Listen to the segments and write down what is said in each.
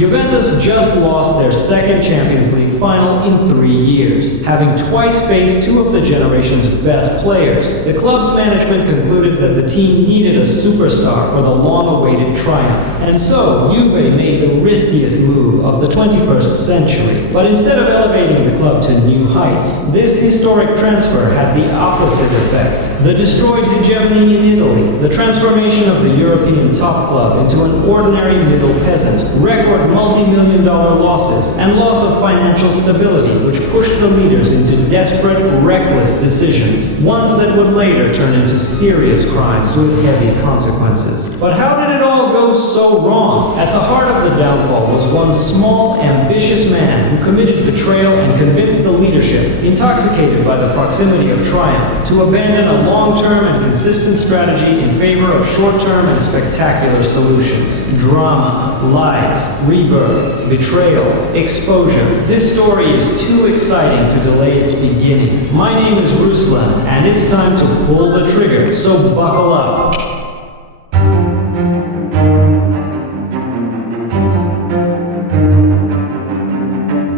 Juventus just lost their second Champions League final in 3 years, having twice faced two of the generation's best players. The club's management concluded that the team needed a superstar for the long-awaited triumph, and so Juve made the riskiest move of the 21st century. But instead of elevating the club to new heights, this historic transfer had the opposite effect. The destroyed hegemony in Italy, the transformation of the European top club into an ordinary middle peasant, record multi-million-dollar losses, and loss of financial stability, which pushed the leaders into desperate, reckless decisions, ones that would later turn into serious crimes with heavy consequences. But how did it all go so wrong? At the heart of the downfall was one small, ambitious man who committed betrayal and convinced the leadership, intoxicated by the proximity of triumph, to abandon a long-term and consistent strategy in favor of short-term and spectacular solutions. Drama, lies, rebirth, betrayal, exposure. This story is too exciting to delay its beginning. My name is Ruslan, and it's time to pull the trigger, so buckle up.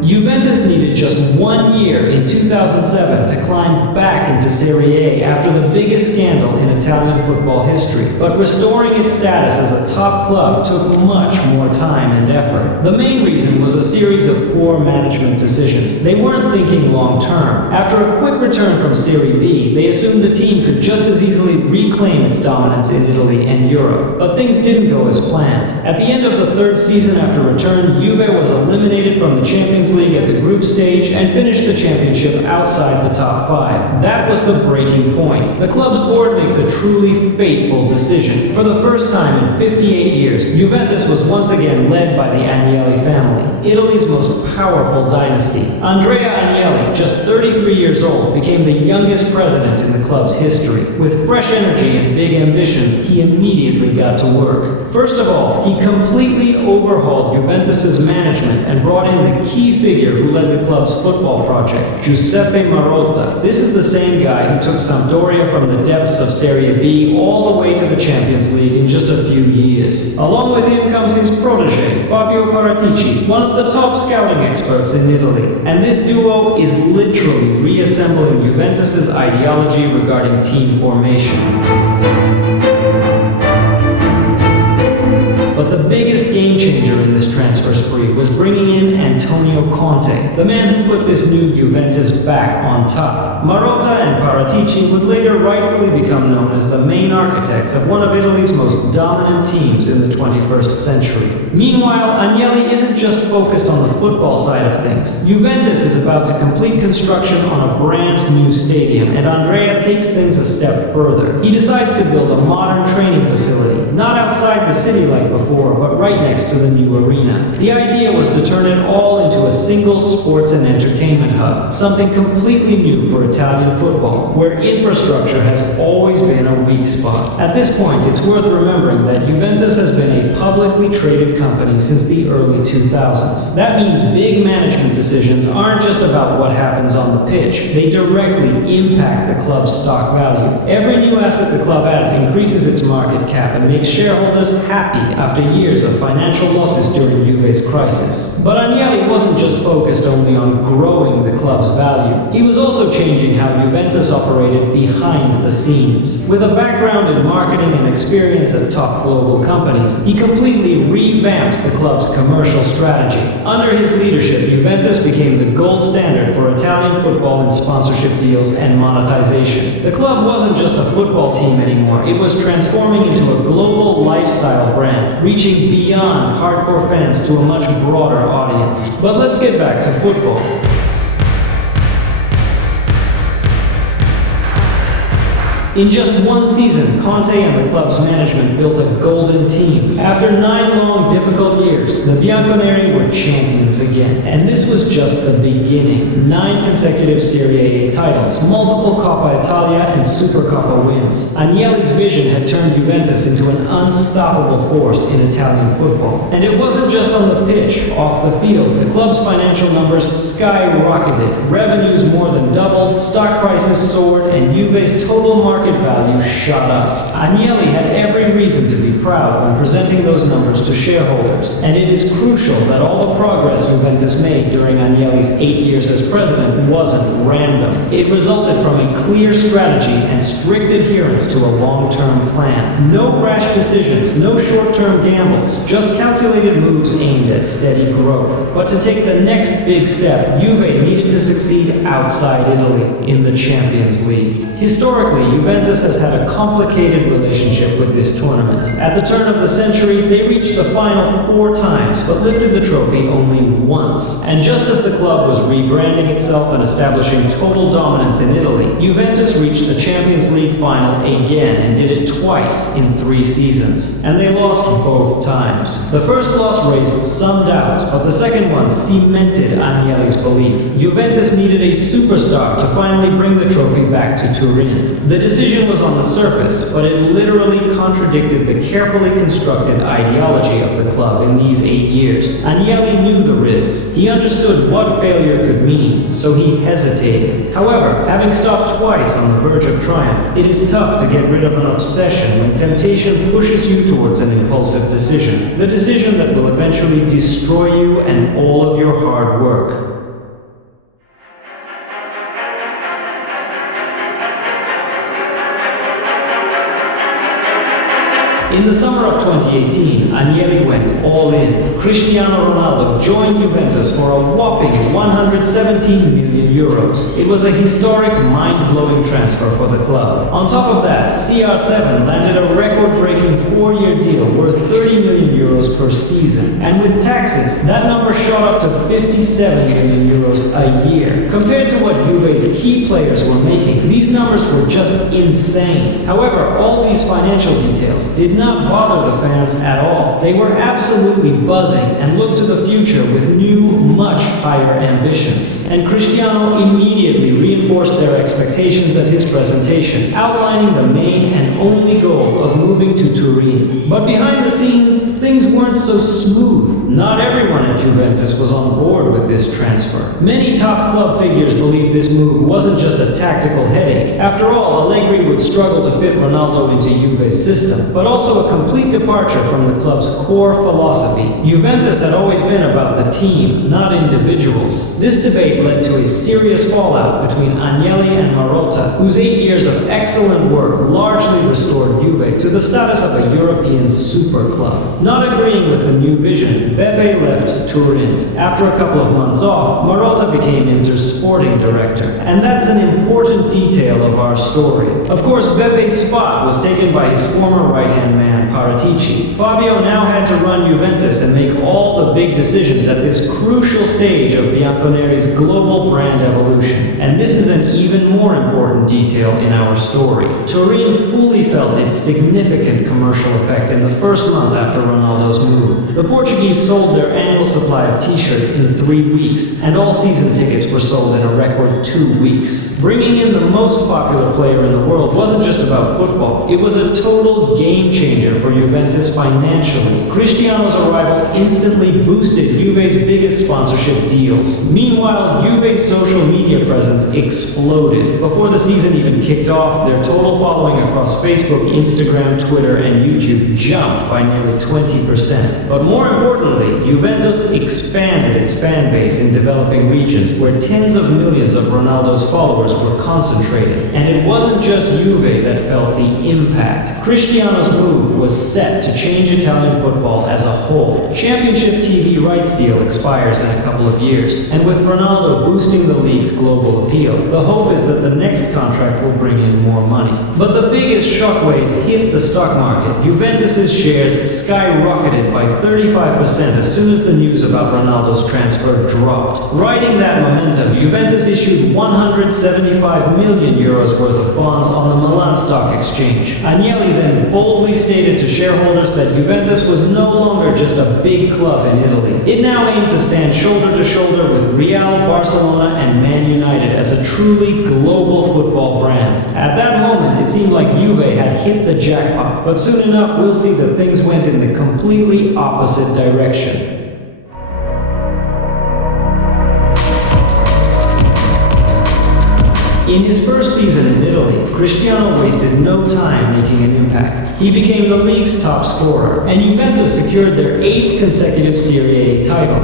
Juventus needed just 1 year in 2007 to climb back into Serie A after the biggest scandal in Italian football history. But restoring its status as a top club took much more time and effort. The main reason was a series of poor management decisions. They weren't thinking long-term. After a quick return from Serie B, they assumed the team could just as easily reclaim its dominance in Italy and Europe. But things didn't go as planned. At the end of the third season after return, Juve was eliminated from the Champions League at the group stage and finished the championship outside the top 5. That was the breaking point. The club's board makes a truly fateful decision. For the first time in 58 years, Juventus was once again led by the Agnelli family, Italy's most powerful dynasty. Andrea Agnelli, just 33 years old, became the youngest president in the club's history. With fresh energy and big ambitions, he immediately got to work. First of all, he completely overhauled Juventus's management and brought in the key figure who led the club's football project, Giuseppe Marotta. This is the same guy who took Sampdoria from the depths of Serie B all the way to the Champions League in just a few years. Along with him comes his protege, Fabio Paratici, one of the top scouting experts in Italy. And this duo is literally reassembling Juventus's ideology regarding team formation. But the biggest game changer in this transfer spree was bringing in Antonio Conte, the man who put this new Juventus back on top. Marotta and Paratici would later rightfully become known as the main architects of one of Italy's most dominant teams in the 21st century. Meanwhile, Agnelli isn't just focused on the football side of things. Juventus is about to complete construction on a brand new stadium, and Andrea takes things a step further. He decides to build a modern training facility, not outside the city like before, but right next to the new arena. The idea was to turn it all into a single sports and entertainment hub, something completely new for Italian football, where infrastructure has always been a weak spot. At this point, it's worth remembering that Juventus has been a publicly traded company since the early 2000s. That means big management decisions aren't just about what happens on the pitch. They directly impact the club's stock value. Every new asset the club adds increases its market cap and makes shareholders happy after years of financial losses during Juve's crisis. But Agnelli wasn't just focused only on growing the club's value. He was also changing how Juventus operated behind the scenes. With a background in marketing and experience at top global companies, he completely revamped the club's commercial strategy. Under his leadership, Juventus became the gold standard for Italian football in sponsorship deals and monetization. The club wasn't just a football team anymore. It was transforming into a global lifestyle brand, reaching beyond hardcore fans to a much broader audience. But let's get back to football. In just one season, Conte and the club's management built a golden team. After 9 long, difficult years, the Bianconeri were champions again. And this was just the beginning. 9 consecutive Serie A titles, multiple Coppa Italia and Supercoppa wins. Agnelli's vision had turned Juventus into an unstoppable force in Italian football. And it wasn't just on the pitch. Off the field, the club's financial numbers skyrocketed. Revenues more than doubled, stock prices soared, and Juve's total market market value shot up. Agnelli had every reason to be proud when presenting those numbers to shareholders, and it is crucial that all the progress Juventus made during Agnelli's 8 years as president wasn't random. It resulted from a clear strategy and strict adherence to a long-term plan. No rash decisions, no short-term gambles, just calculated moves aimed at steady growth. But to take the next big step, Juve needed to succeed outside Italy, in the Champions League. Historically, Juventus has had a complicated relationship with this tournament. At the turn of the century, they reached the final 4 times, but lifted the trophy only once. And just as the club was rebranding itself and establishing total dominance in Italy, Juventus reached the Champions League final again and did it twice in 3 seasons. And they lost both times. The first loss raised some doubts, but the second one cemented Agnelli's belief. Juventus needed a superstar to finally bring the trophy back to Turin. The decision was on the surface, but it literally contradicted the carefully constructed ideology of the club in these 8 years. Agnelli knew the risks. He understood what failure could mean, so he hesitated. However, having stopped twice on the verge of triumph, it is tough to get rid of an obsession when temptation pushes you towards an impulsive decision. The decision that will eventually destroy you and all of your hard work. In the summer of 2018, Agnelli went all in. Cristiano Ronaldo joined Juventus for a whopping 117 million euros. It was a historic, mind-blowing transfer for the club. On top of that, CR7 landed a record-breaking 4-year deal worth 30 million euros per season. And with taxes, that number shot up to 57 million euros a year. Compared to what Juve's key players were making, these numbers were just insane. However, all these financial details did not bother the fans at all. They were absolutely buzzing and looked to the future with new, much higher ambitions. And Cristiano immediately reinforced their expectations at his presentation, outlining the main and only goal of moving to Turin. But behind the scenes, things weren't so smooth. Not everyone at Juventus was on board with this transfer. Many top club figures believed this move wasn't just a tactical headache. After all, Allegri would struggle to fit Ronaldo into Juve's system, but also a complete departure from the club's core philosophy. Juventus had always been about the team, not individuals. This debate led to a serious fallout between Agnelli and Marotta, whose 8 years of excellent work largely restored Juve to the status of a European super club. Not agreeing with the new vision, Beppe left Turin. After a couple of months off, Marotta became Inter's sporting director. And that's an important detail of our story. Of course, Beppe's spot was taken by his former right-hand man, Paratici. Fabio now had to run Juventus and make all the big decisions at this crucial stage of Bianconeri's global brand evolution. And this is an even more important detail in our story. Turin fully felt its significant commercial effect in the first month after Ronaldo's move. The Portuguese sold their annual supply of t-shirts in 3 weeks, and all season tickets were sold in a record 2 weeks. Bringing in the most popular player in the world wasn't just about football. It was a total game changer for Juventus financially. Cristiano's arrival instantly boosted Juve's biggest sponsorship deals. Meanwhile, Juve's social media presence exploded. Before the season even kicked off, their total following across Facebook, Instagram, Twitter, and YouTube jumped by nearly 20%. But more importantly, Juventus expanded its fan base in developing regions where tens of millions of Ronaldo's followers were concentrated. And it wasn't just Juve that felt the impact. Cristiano's move was set to change Italian football as a whole. Championship TV rights deal expires in a couple of years, and with Ronaldo boosting the league's global appeal, the hope is that the next contract will bring in more money. But the biggest shockwave hit the stock market. Juventus's shares skyrocketed by 35% as soon as the news about Ronaldo's transfer dropped. Riding that momentum, Juventus issued 175 million euros worth of bonds on the Milan Stock Exchange. Agnelli then boldly stated to shareholders that Juventus was no longer just a big club in Italy. It now aimed to stand shoulder to shoulder with Real, Barcelona, and Man United as a truly global football brand. At that moment, it seemed like Juve had hit the jackpot, but soon enough we'll see that things went in the completely opposite direction. In his first season in Italy, Cristiano wasted no time making an impact. He became the league's top scorer, and Juventus secured their 8th consecutive Serie A title.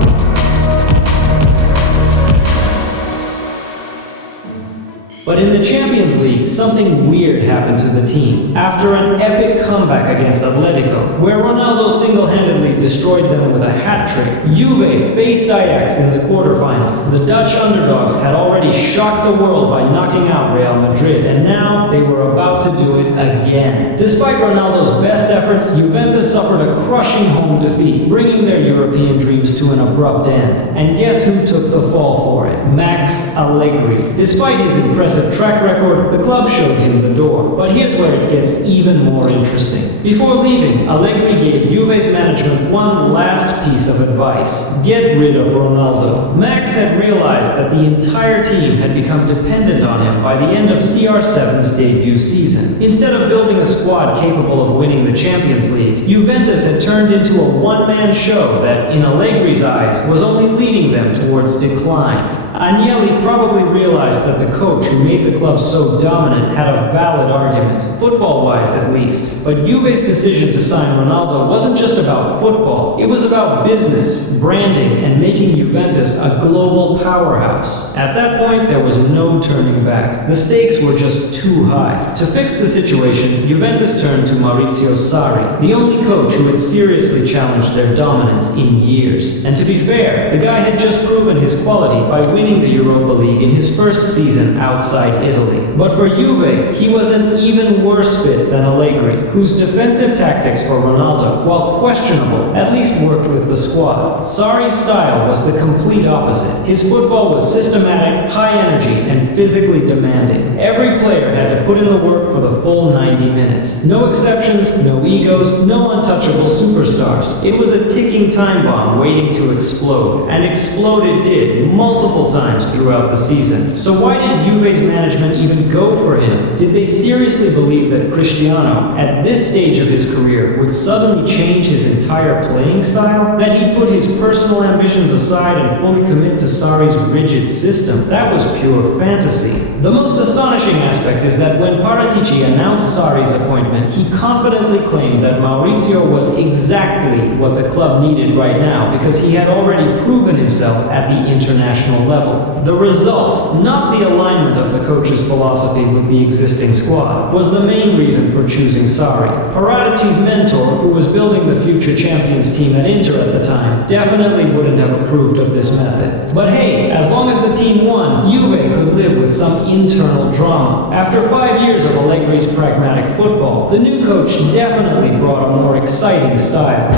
But in the Champions League, something weird happened to the team. After an epic comeback against Atletico, where Ronaldo single-handedly destroyed them with a hat-trick, Juve faced Ajax in the quarterfinals. The Dutch underdogs had already shocked the world by knocking out Real Madrid, and now they were about to do it again. Despite Ronaldo's best efforts, Juventus suffered a crushing home defeat, bringing their European dreams to an abrupt end. And guess who took the fall for it? Max Allegri. Despite his impressive track record, the club showed him the door. But here's where it gets even more interesting. Before leaving, Allegri gave Juve's management one last piece of advice. Get rid of Ronaldo. Max had realized that the entire team had become dependent on him by the end of CR7's debut season. Instead of building a squad capable of winning the Champions League, Juventus had turned into a one-man show that, in Allegri's eyes, was only leading them towards decline. Agnelli probably realized that the coach who made the club so dominant had a valid argument, football-wise at least. But Juve's decision to sign Ronaldo wasn't just about football. It was about business, branding, and making Juventus a global powerhouse. At that point, there was no turning back. The stakes were just too high. To fix the situation, Juventus turned to Maurizio Sarri, the only coach who had seriously challenged their dominance in years. And to be fair, the guy had just proven his quality by winning the Europa League in his first season outside Italy. But for Juve, he was an even worse fit than Allegri, whose defensive tactics for Ronaldo, while questionable, at least worked with the squad. Sarri's style was the complete opposite. His football was systematic, high energy, and physically demanding. Every player had to put in the work for the full 90 minutes. No exceptions, no egos, no untouchable superstars. It was a ticking time bomb waiting to explode, and explode it did multiple times throughout the season. So why did Juve's management even go for him? Did they seriously believe that Cristiano, at this stage of his career, would suddenly change his entire playing style? That he'd put his personal ambitions aside and fully commit to Sarri's rigid system? That was pure fantasy. The most astonishing aspect is that when Paratici announced Sarri's appointment, he confidently claimed that Maurizio was exactly what the club needed right now because he had already proven himself at the international level. The result, not the alignment of the coach's philosophy with the existing squad, was the main reason for choosing Sarri. Paratici's mentor, who was building the future champions team at Inter at the time, definitely wouldn't have approved of this method. But hey, as long as the team won, Juve could live with some internal drama. After 5 years of Allegri's pragmatic football, the new coach definitely brought a more exciting style.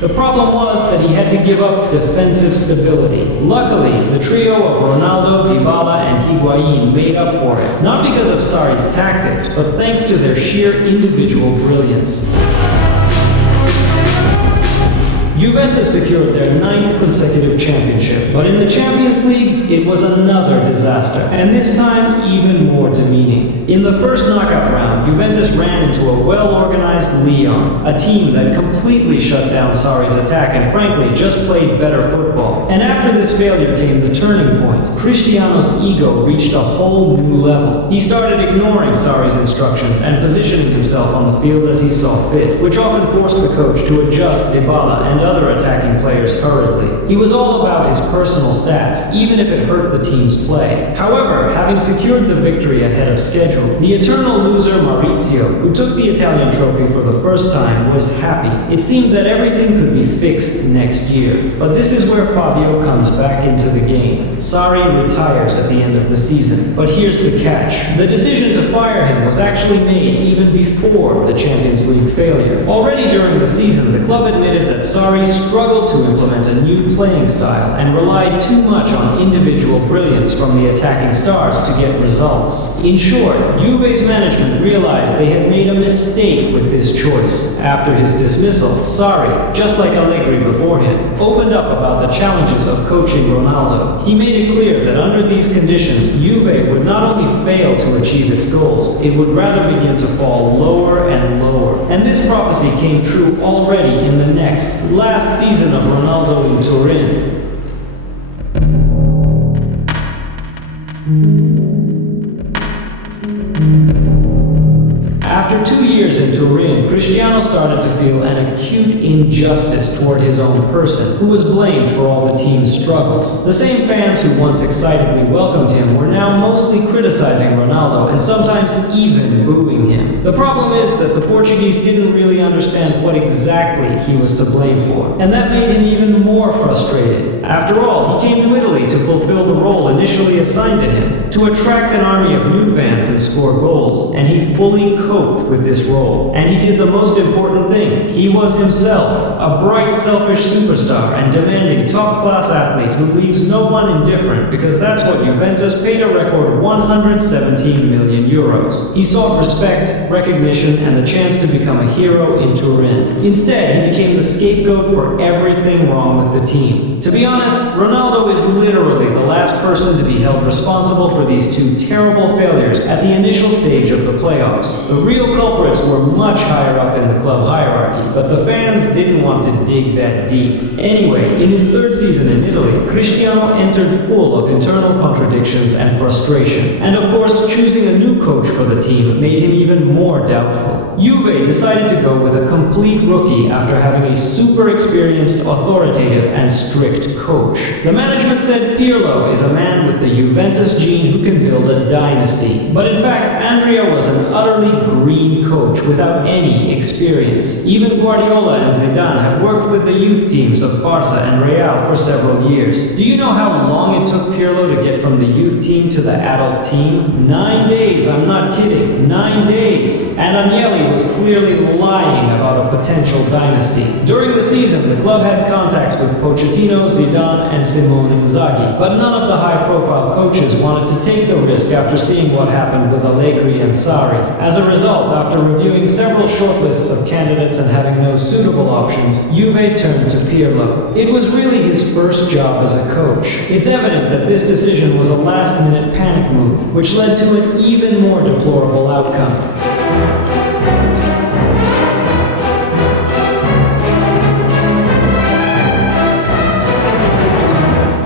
The problem was that he had to give up defensive stability. Luckily, the trio of Ronaldo, Dybala, and Higuain made up for it, not because of Sarri's tactics, but thanks to their sheer individual brilliance. Juventus secured their 9th consecutive championship, but in the Champions League, it was another disaster, and this time even more demeaning. In the first knockout round, Juventus ran into a well-organized Lyon, a team that completely shut down Sarri's attack and frankly just played better football. And after this failure came the turning point. Cristiano's ego reached a whole new level. He started ignoring Sarri's instructions and positioning himself on the field as he saw fit, which often forced the coach to adjust Dybala and other attacking players hurriedly. He was all about his personal stats, even if it hurt the team's play. However, having secured the victory ahead of schedule, the eternal loser Maurizio, who took the Italian trophy for the first time, was happy. It seemed that everything could be fixed next year. But this is where Fabio comes back into the game. Sarri retires at the end of the season. But here's the catch. The decision to fire him was actually made even before the Champions League failure. Already during the season, the club admitted that Sarri struggled to implement a new playing style and relied too much on individual brilliance from the attacking stars to get results. In short, Juve's management realized they had made a mistake with this choice. After his dismissal, Sarri, just like Allegri before him, opened up about the challenges of coaching Ronaldo. He made it clear that under these conditions, Juve would not only fail to achieve its goals, it would rather begin to fall lower and lower. And this prophecy came true already in the last season of Ronaldo in Turin. Cristiano started to feel an acute injustice toward his own person, who was blamed for all the team's struggles. The same fans who once excitedly welcomed him were now mostly criticizing Ronaldo and sometimes even booing him. The problem is that the Portuguese didn't really understand what exactly he was to blame for, and that made him even more frustrated. After all, he came to Italy to fulfill the role initially assigned to him, to attract an army of new fans and score goals, and he fully coped with this role. And he did the most important thing. He was himself, a bright, selfish superstar and demanding top-class athlete who leaves no one indifferent, because that's what Juventus paid a record 117 million euros. He sought respect, recognition, and the chance to become a hero in Turin. Instead, he became the scapegoat for everything wrong with the team. To be honest, Ronaldo is literally the last person to be held responsible for these two terrible failures at the initial stage of the playoffs. The real culprits were much higher up in the club hierarchy, but the fans didn't want to dig that deep. Anyway, in his third season in Italy, Cristiano entered full of internal contradictions and frustration. And of course, choosing a new coach for the team made him even more doubtful. Juve decided to go with a complete rookie after having a super experienced, authoritative, and strict coach. The management said Pirlo is a man with the Juventus gene who can build a dynasty. But in fact, Andrea was an utterly green coach without any experience. Even Guardiola and Zidane have worked with the youth teams of Barca and Real for several years. Do you know how long it took Pirlo to get from the youth team to the adult team? 9 days, I'm not kidding. 9 days. And Agnelli was clearly lying about a potential dynasty. During the season, the club had contacts with Pochettino, Zidane, and Simone Inzaghi, but none of the high-profile coaches wanted to take the risk after seeing what happened with Allegri and Sarri. As a result, after reviewing several shortlists of candidates and having no suitable options, Juve turned to Pirlo. It was really his first job as a coach. It's evident that this decision was a last-minute panic move, which led to an even more deplorable outcome.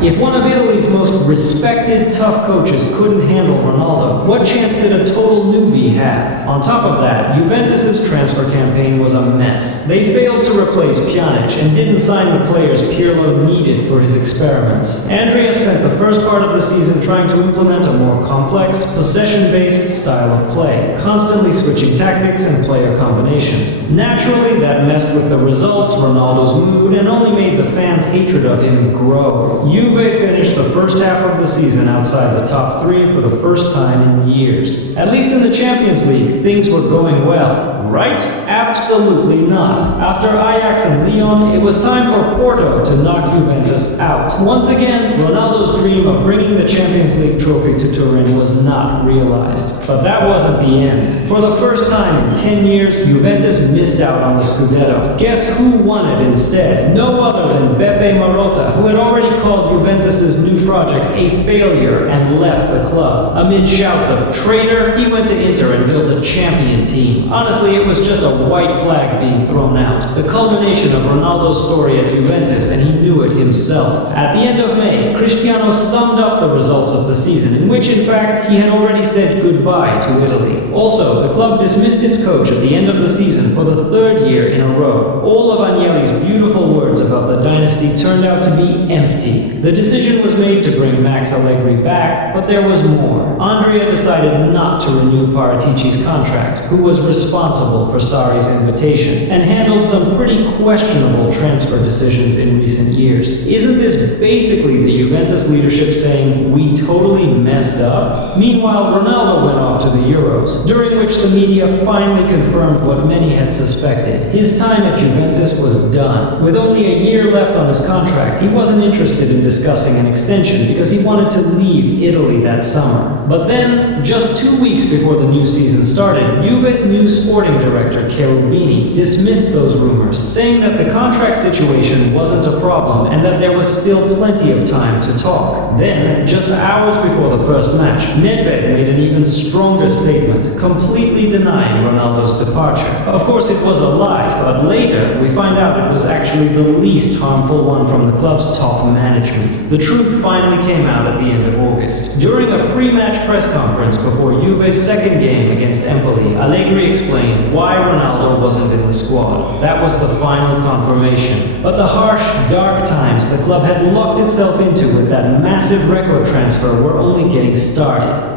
If one of Italy's most respected, tough coaches couldn't handle Ronaldo, what chance did a total newbie have? On top of that, Juventus' transfer campaign was a mess. They failed to replace Pjanic and didn't sign the players Pirlo needed for his experiments. Andrea spent the first part of the season trying to implement a more complex, possession-based style of play, constantly switching tactics and player combinations. Naturally, that messed with the results, Ronaldo's mood, and only made the fans' hatred of him grow. Juve finished the first half of the season outside the top three for the first time in years. At least in the Champions League, things were going well, right? Absolutely not. After Ajax and Lyon, it was time for Porto to knock Juventus out. Once again, Ronaldo's dream of bringing the Champions League trophy to Turin was not realized. But that wasn't the end. For the first time in 10 years, Juventus missed out on the Scudetto. Guess who won it instead? No other than Beppe Marotta, who had already called Juventus' new project a failure and left the club. Amid shouts of traitor, he went to Inter and built a champion team. Honestly, it was just a white flag being thrown out. The culmination of Ronaldo's story at Juventus, and he knew it himself. At the end of May, Cristiano summed up the results of the season, in which, in fact, he had already said goodbye to Italy. Also, the club dismissed its coach at the end of the season for the third year in a row. All of Agnelli's beautiful words about the dynasty turned out to be empty. The decision was made to bring Max Allegri back, but there was more. Andrea decided not to renew Paratici's contract, who was responsible for Sarri's invitation, and handled some pretty questionable transfer decisions in recent years. Isn't this basically the Juventus leadership saying, "We totally messed up"? Meanwhile, Ronaldo went off to the Euros, during which the media finally confirmed what many had suspected. His time at Juventus was done. With only a year left on his contract, he wasn't interested in discussing an extension because he wanted to leave Italy that summer. But then, just 2 weeks before the new season started, Juve's new sporting director, Cherubini, dismissed those rumors, saying that the contract situation wasn't a problem and that there was still plenty of time to talk. Then, just hours before the first match, Nedved made an even stronger statement, completely denying Ronaldo's departure. Of course, it was a lie, but later we find out it was actually the least harmful one from the club's top management. The truth finally came out at the end of August. During a pre-match press conference before Juve's second game against Empoli, Allegri explained why Ronaldo wasn't in the squad. That was the final confirmation. But the harsh, dark times the club had locked itself into with that massive record transfer were only getting started.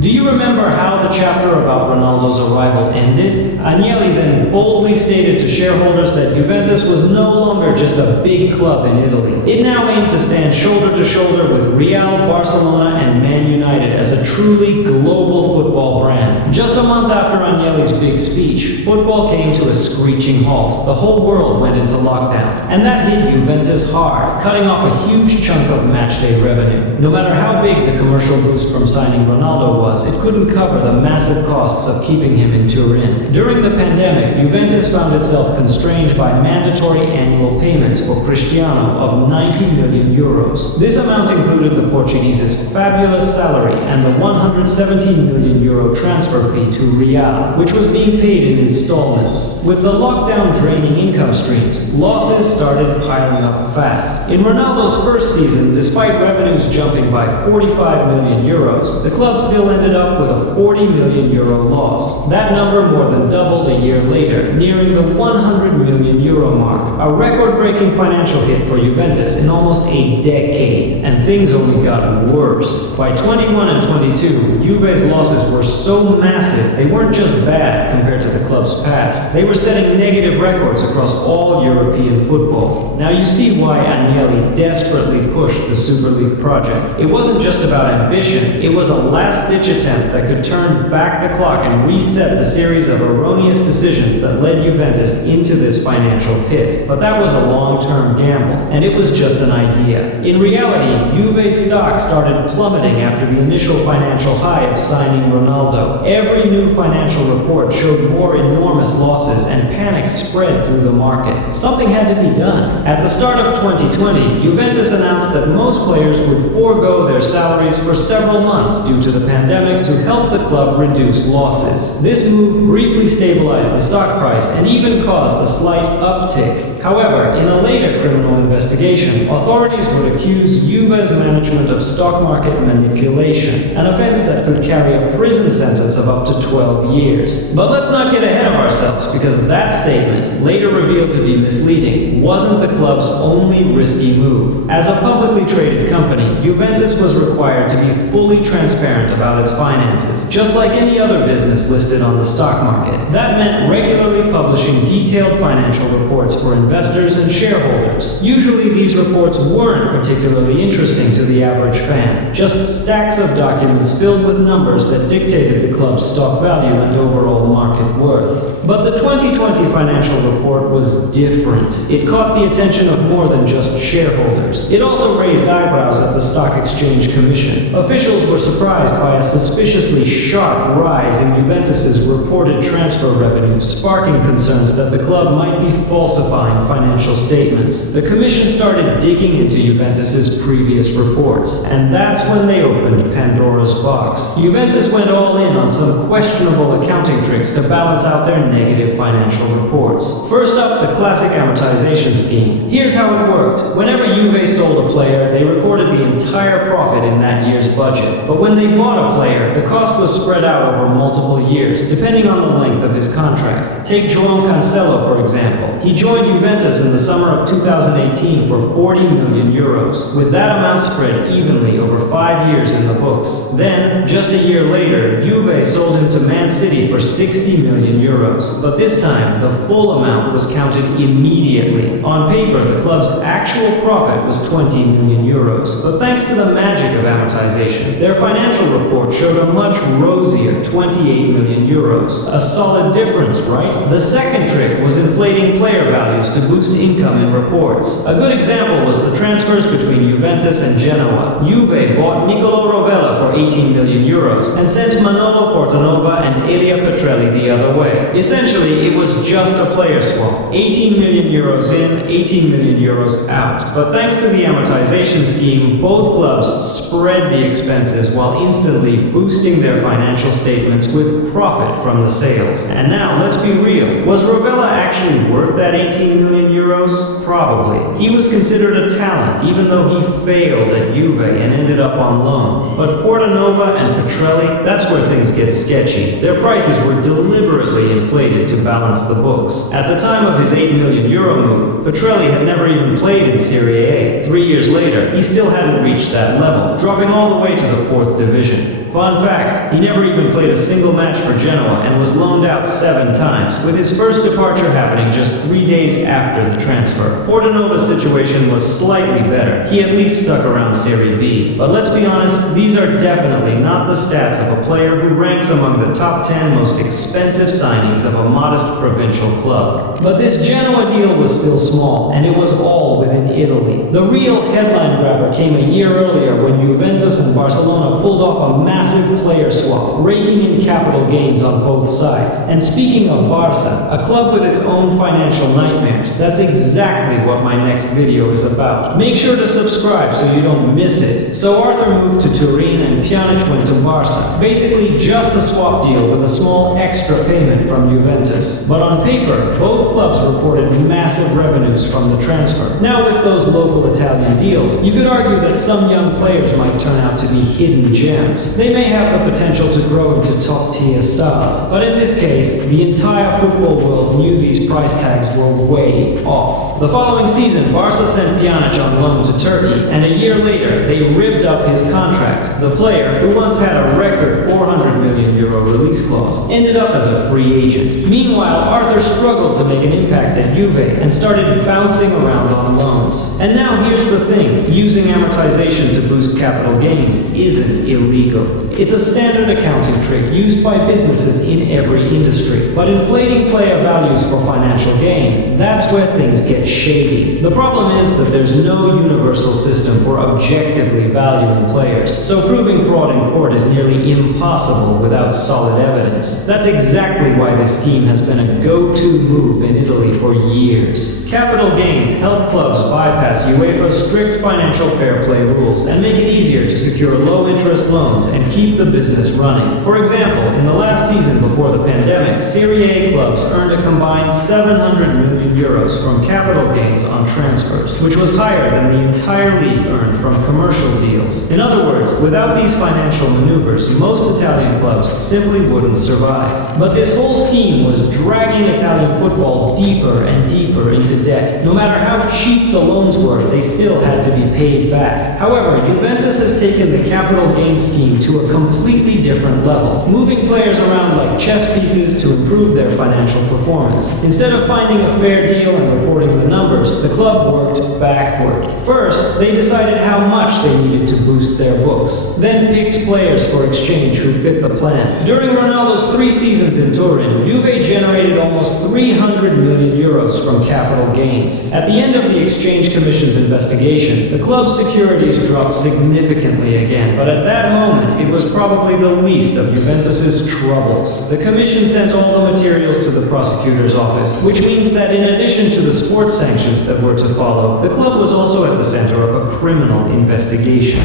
Do you remember how the chapter about Ronaldo's arrival ended? Agnelli then boldly stated to shareholders that Juventus was no longer just a big club in Italy. It now aimed to stand shoulder to shoulder with Real, Barcelona, and Man United as a truly global football brand. Just a month after Agnelli's big speech, football came to a screeching halt. The whole world went into lockdown. And that hit Juventus hard, cutting off a huge chunk of matchday revenue. No matter how big the commercial boost from signing Ronaldo was, it couldn't cover the massive costs of keeping him in Turin. During the pandemic, Juventus found itself constrained by mandatory annual payments for Cristiano of 90 million euros. This amount included the Portuguese's fabulous salary and the 117 million euro transfer fee to Real, which was being paid in installments. With the lockdown draining income streams, losses started piling up fast. In Ronaldo's first season, despite revenues jumping by 45 million euros, the club still ended up with a 40 million euro loss. That number more than doubled a year later, nearing the 100 million euro mark, a record-breaking financial hit for Juventus in almost a decade, and things only got worse. By 21 and 22, Juve's losses were so massive they weren't just bad compared to the club's past, they were setting negative records across all European football. Now you see why Agnelli desperately pushed the Super League project. It wasn't just about ambition, it was a last-ditch attempt that could turn back the clock and reset the series of erroneous decisions that led Juventus into this financial pit. But that was a long-term gamble, and it was just an idea. In reality, Juve's stock started plummeting after the initial financial high of signing Ronaldo. Every new financial report showed more enormous losses, and panic spread through the market. Something had to be done. At the start of 2020, Juventus announced that most players would forego their salaries for several months due to the pandemic to help the club reduce losses. This move briefly stabilized the stock price and even caused a slight uptick. However, in a later criminal investigation, authorities would accuse Juve's management of stock market manipulation, an offense that could carry a prison sentence of up to 12 years. But let's not get ahead of ourselves, because that statement, later revealed to be misleading, wasn't the club's only risky move. As a publicly traded company, Juventus was required to be fully transparent about its finances, just like any other business listed on the stock market. That meant regularly publishing detailed financial reports for investors and shareholders. Usually these reports weren't particularly interesting to the average fan, just stacks of documents filled with numbers that dictated the club's stock value and overall market worth. But the 2020 financial report was different. It caught the attention of more than just shareholders. It also raised eyebrows at the Stock Exchange Commission. Officials were surprised by a suspiciously sharp rise in Juventus's reported transfer revenue, sparking concerns that the club might be falsifying financial statements. The commission started digging into Juventus's previous reports, and that's when they opened Pandora's box. Juventus went all in on some questionable accounting tricks to balance out their negative financial reports. First up, the classic amortization scheme. Here's how it worked. Whenever Juve sold a player, they recorded the entire profit in that year's budget. But when they bought a player, the cost was spread out over multiple years, depending on the length of his contract. Take João Cancelo, for example. He joined Juventus in the summer of 2018 for 40 million euros, with that amount spread evenly over 5 years in the books. Then, just a year later, Juve sold him to Man City for 60 million euros. But this time, the full amount was counted immediately. On paper, the club's actual profit was 20 million euros. But thanks to the magic of amortization, their financial report showed a much rosier 28 million euros. A solid difference, right? The second trick was inflating player values to boost income in reports. A good example was the transfers between Juventus and Genoa. Juve bought Nicolo Rovella for 18 million euros and sent Manolo Portanova and Elia Petrelli the other way. player. Essentially, it was just a player swap. 18 million euros in, 18 million euros out. But thanks to the amortization scheme, both clubs spread the expenses while instantly boosting their financial statements with profit from the sales. And now, let's be real. Was Rovella actually worth that 18 million euros? Probably. He was considered a talent, even though he failed at Juve and ended up on loan. But Portanova and Petrelli, that's where things get sketchy. Their prices were deliberately inflated to balance the books. At the time of his 8 million euro move, Petrelli had never even played in Serie A. 3 years later, he still hadn't reached that level, dropping all the way to the 4th division. Fun fact, he never even played a single match for Genoa and was loaned out 7 times, with his first departure happening just 3 days after the transfer. Portanova's situation was slightly better. He at least stuck around Serie B. But let's be honest, these are definitely not the stats of a player who ranks among the top 10 most expensive signings of a modest provincial club. But this Genoa deal was still small, and it was all within Italy. The real headline grabber came a year earlier when Juventus and Barcelona pulled off a massive player swap, raking in capital gains on both sides. And speaking of Barca, a club with its own financial nightmares, that's exactly what my next video is about. Make sure to subscribe so you don't miss it. So Arthur moved to Turin and Pjanic went to Barca. Basically just a swap deal with a small extra payment from Juventus. But on paper, both clubs reported massive revenues from the transfer. Now with those local Italian deals, you could argue that some young players might turn out to be hidden gems. They may have the potential to grow into top-tier stars, but in this case, the entire football world knew these price tags were way off. The following season, Barca sent Pjanic on loan to Turkey, and a year later, they ripped up his contract. The player, who once had a record 400 million euro release clause, ended up as a free agent. Meanwhile, Arthur struggled to make an impact at Juve and started bouncing around on loans. And now here's the thing, using amortization to boost capital gains isn't illegal. It's a standard accounting trick used by businesses in every industry. But inflating player values for financial gain, that's where things get shady. The problem is that there's no universal system for objectively valuing players, so proving fraud in court is nearly impossible without solid evidence. That's exactly why this scheme has been a go-to move in Italy for years. Capital gains help clubs bypass UEFA's strict financial fair play rules and make it easier to secure low-interest loans and keep the business running. For example, in the last season before the pandemic, Serie A clubs earned a combined 700 million euros from capital gains on transfers, which was higher than the entire league earned from commercial deals. In other words, without these financial maneuvers, most Italian clubs simply wouldn't survive. But this whole scheme was dragging Italian football deeper and deeper into debt. No matter how cheap the loans were, they still had to be paid back. However, Juventus has taken the capital gains scheme to a completely different level, moving players around like chess pieces to improve their financial performance. Instead of finding a fair deal and reporting the numbers, the club worked backward. First, they decided how much they needed to boost their books, then picked players for exchange who fit the plan. During Ronaldo's 3 seasons in Turin, Juve generated almost 300 million euros from capital gains. At the end of the Exchange Commission's investigation, the club's securities dropped significantly again, but at that moment, it was probably the least of Juventus's troubles. The commission sent all the materials to the prosecutor's office, which means that in addition to the sports sanctions that were to follow, the club was also at the center of a criminal investigation.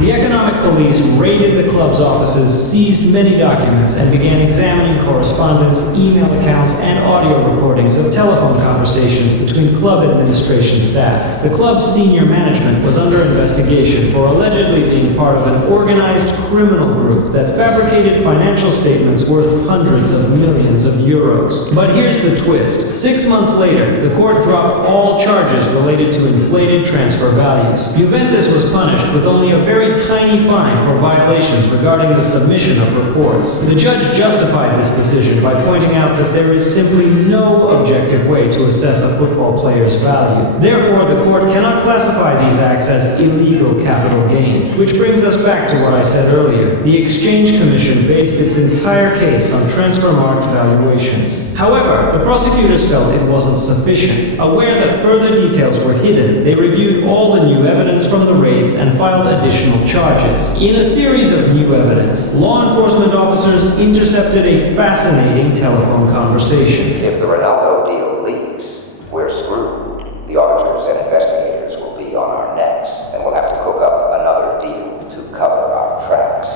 The economic police raided the club's offices, seized many documents, and began examining correspondence, email accounts, and audio recordings of telephone conversations between club administration staff. The club's senior management was under investigation for allegedly being part of an organized criminal group that fabricated financial statements worth hundreds of millions of euros. But here's the twist. 6 months later, the court dropped all charges related to inflated transfer values. Juventus was punished with only a very tiny fine for violations regarding the submission of reports. The judge justified this decision by pointing out that there is simply no objective way to assess a football player's value. Therefore, the court cannot classify these acts as illegal capital gains, which brings us back to what I said earlier. The Exchange Commission based its entire case on transfer market valuations. However, the prosecutors felt it wasn't sufficient. Aware that further details were hidden, they reviewed all the new evidence from the raids and filed additional charges. In a series of new evidence, law enforcement officers intercepted a fascinating telephone conversation. If the Ronaldo deal leaks, we're screwed. The auditors and investigators will be on our necks, and we'll have to cook up another deal to cover our tracks.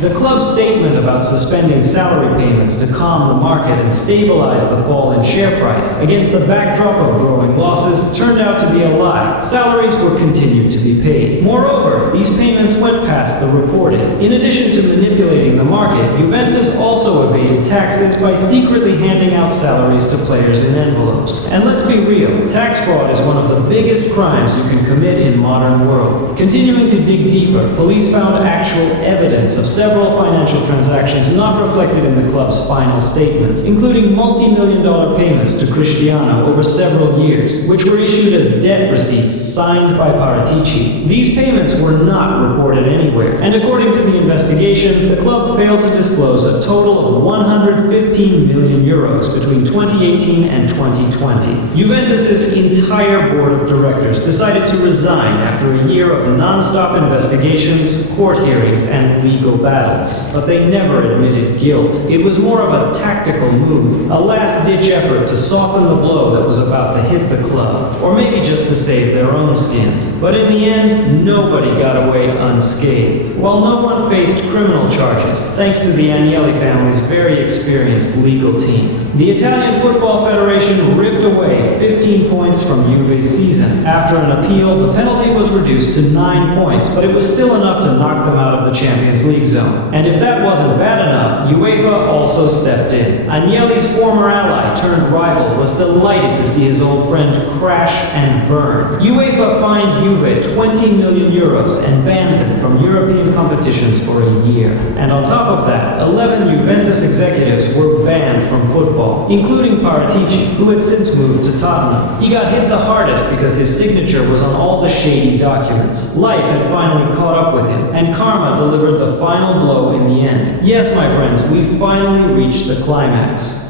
The club's statement about suspending salary payments to calm the market and stabilize the fall in share price against the backdrop of growing losses turned out to be a lie. Salaries were continued to be paid. Moreover, these payments went past the reporting. In addition to manipulating the market, Juventus also evaded taxes by secretly handing out salaries to players in envelopes. And let's be real, tax fraud is one of the biggest crimes you can commit in modern world. Continuing to dig deeper, police found actual evidence of several financial transactions not reflected in the club's final statements, including multi-million-dollar payments to Cristiano over several years, which were issued as debt receipts signed by Paratici. These payments were not reported anywhere, and according to the investigation, the club failed to disclose a total of 115 million euros between 2018 and 2020. Juventus's entire board of directors decided to resign after a year of non-stop investigations, court hearings, and legal battles. But they never admitted guilt. It was more of a tactical move, a last-ditch effort to soften the blow that was about to hit the club, or maybe just to save their own skins. But in the end, nobody got away unscathed, while no one faced criminal charges, thanks to the Agnelli family's very experienced legal team. The Italian Football Federation ripped away 15 points from Juve's season. After an appeal, the penalty was reduced to 9 points, but it was still enough to knock them out of the Champions League zone. And if that wasn't bad enough, UEFA also stepped in. Agnelli's former ally turned rival was delighted to see his old friend crash and burn. UEFA fined Juve 20 million euros and banned them from European competitions for a year. And on top of that, 11 Juventus executives were banned from football, including Paratici, who had since moved to Tottenham. He got hit the hardest because his signature was on all the shady documents. Life had finally caught up with him, and karma delivered the final blow in the end. Yes, my friends, we finally reached the climax.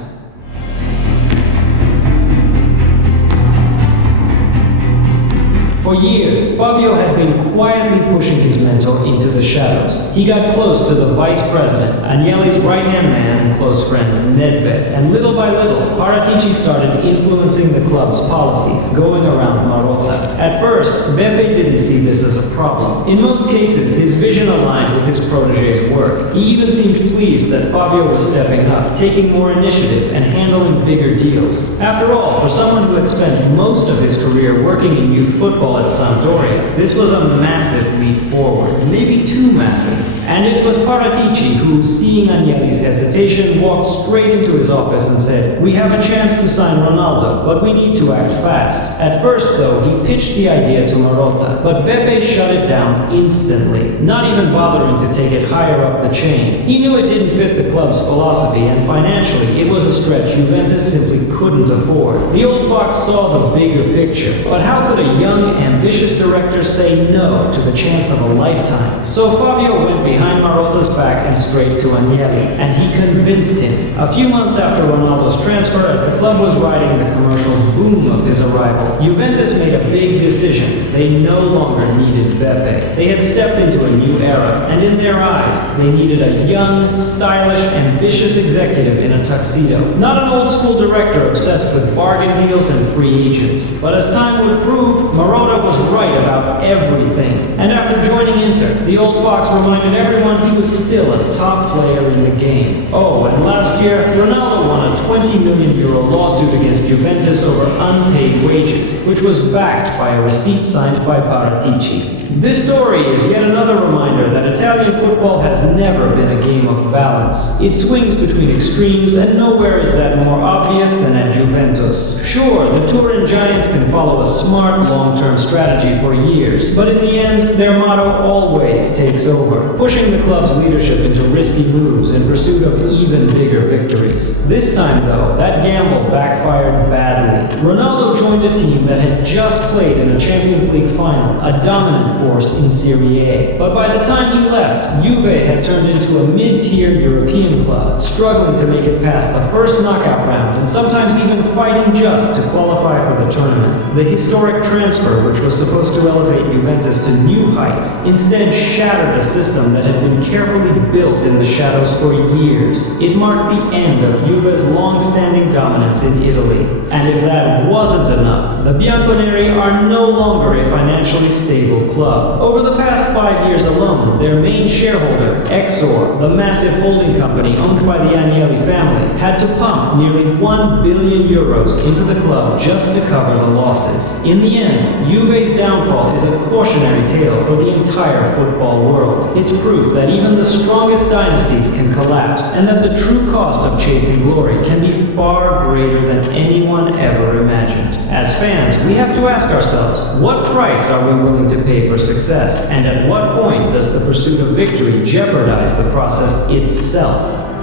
For years, Fabio had been quietly pushing his mentor into the shadows. He got close to the vice president, Agnelli's right-hand man and close friend, Nedved, and little by little, Paratici started influencing the club's policies, going around Marotta. At first, Beppe didn't see this as a problem. In most cases, his vision aligned with his protege's work. He even seemed pleased that Fabio was stepping up, taking more initiative, and handling bigger deals. After all, for someone who had spent most of his career working in youth football at Sampdoria, this was a massive leap forward, maybe too massive. And it was Paratici who, seeing Agnelli's hesitation, walked straight into his office and said, "We have a chance to sign Ronaldo, but we need to act fast." At first, though, he pitched the idea to Marotta, but Beppe shut it down instantly, not even bothering to take it higher up the chain. He knew it didn't fit the club's philosophy, and financially, it was a stretch Juventus simply couldn't afford. The old fox saw the bigger picture, but how could a young, ambitious director say no to the chance of a lifetime? So Fabio went behind Marotta's back and straight to Agnelli, and he convinced him. A few months after Ronaldo's transfer, as the club was riding the commercial boom of his arrival, Juventus made a big decision. They no longer needed Beppe. They had stepped into a new era, and in their eyes, they needed a young, stylish, ambitious executive in a tuxedo. Not an old-school director obsessed with bargain deals and free agents. But as time would prove, Marotta was right about everything. And after joining Inter, the old fox reminded everyone he was still a top player in the game. Oh, and last year, Ronaldo won a 20 million euro lawsuit against Juventus over unpaid wages, which was backed by a receipt signed by Paratici. This story is yet another reminder that Italian football has never been a game of balance. It swings between extremes, and nowhere is that more obvious than at Juventus. Sure, the Turin Giants can follow a smart long-term strategy for years, but in the end, their motto always takes over, pushing the club's leadership into risky moves in pursuit of even bigger victories. This time, though, that gamble backfired badly. Ronaldo joined a team that had just played in a Champions League final, a dominant force in Serie A. But by the time he left, Juve had turned into a mid-tier European club, struggling to make it past the first knockout round and sometimes even fighting just to qualify for the tournament. The historic transfer, which was supposed to elevate Juventus to new heights, instead shattered a system that had been carefully built in the shadows for years. It marked the end of Juve's long-standing dominance in Italy. And if that wasn't enough, the Bianconeri are no longer a financially stable club. Over the past 5 years alone, their main shareholder, Exor, the massive holding company owned by the Agnelli family, had to pump nearly 1 billion euros into the club just to cover the losses. In the end, Juve's downfall is a cautionary tale for the entire football world. It's proof that even the strongest dynasties can collapse, and that the true cost of chasing glory can be far greater than anyone ever imagined. As fans, we have to ask ourselves, what price are we willing to pay for success? And at what point does the pursuit of victory jeopardize the process itself?